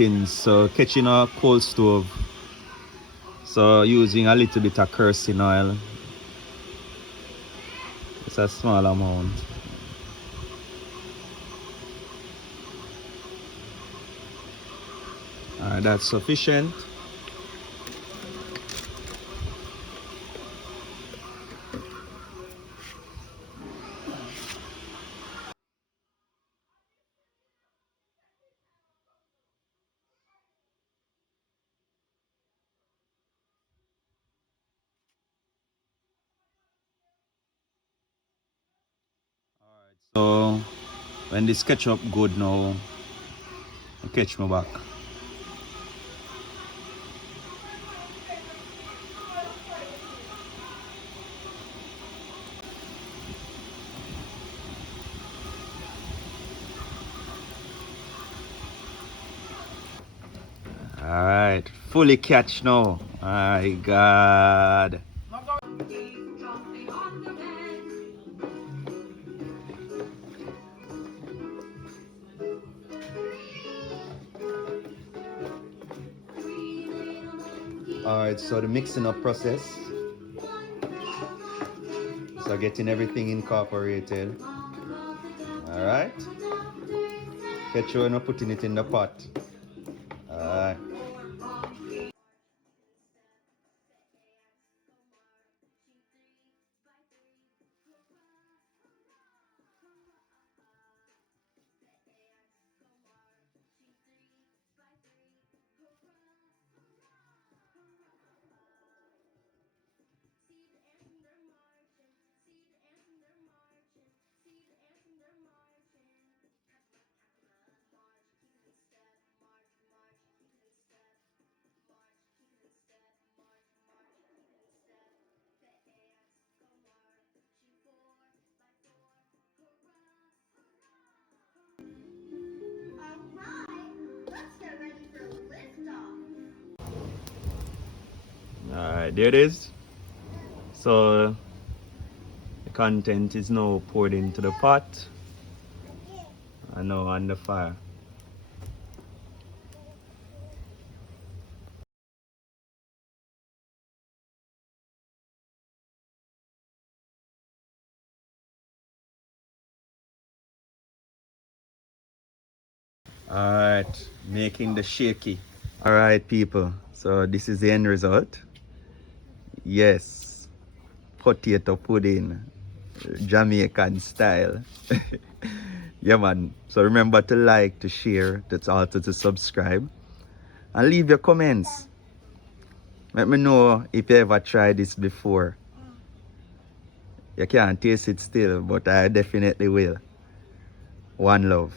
things. So catching a coal stove. So using a little bit of kerosene oil. It's a small amount. Alright, that's sufficient. So when this ketchup good now, I catch me back. Alright, fully catch now. My God. Alright, so the mixing up process. So getting everything incorporated. Alright. Catch you and putting it in the pot. Alright. Alright, there it is. So the content is now poured into the pot and now on the fire. Alright, making the shaky. Alright people, so this is the end result. Yes, potato pudding, Jamaican style. Yeah man, so remember to like, to share, that's also to subscribe. And leave your comments. Let me know if you ever tried this before. You can't taste it still, but I definitely will. One love.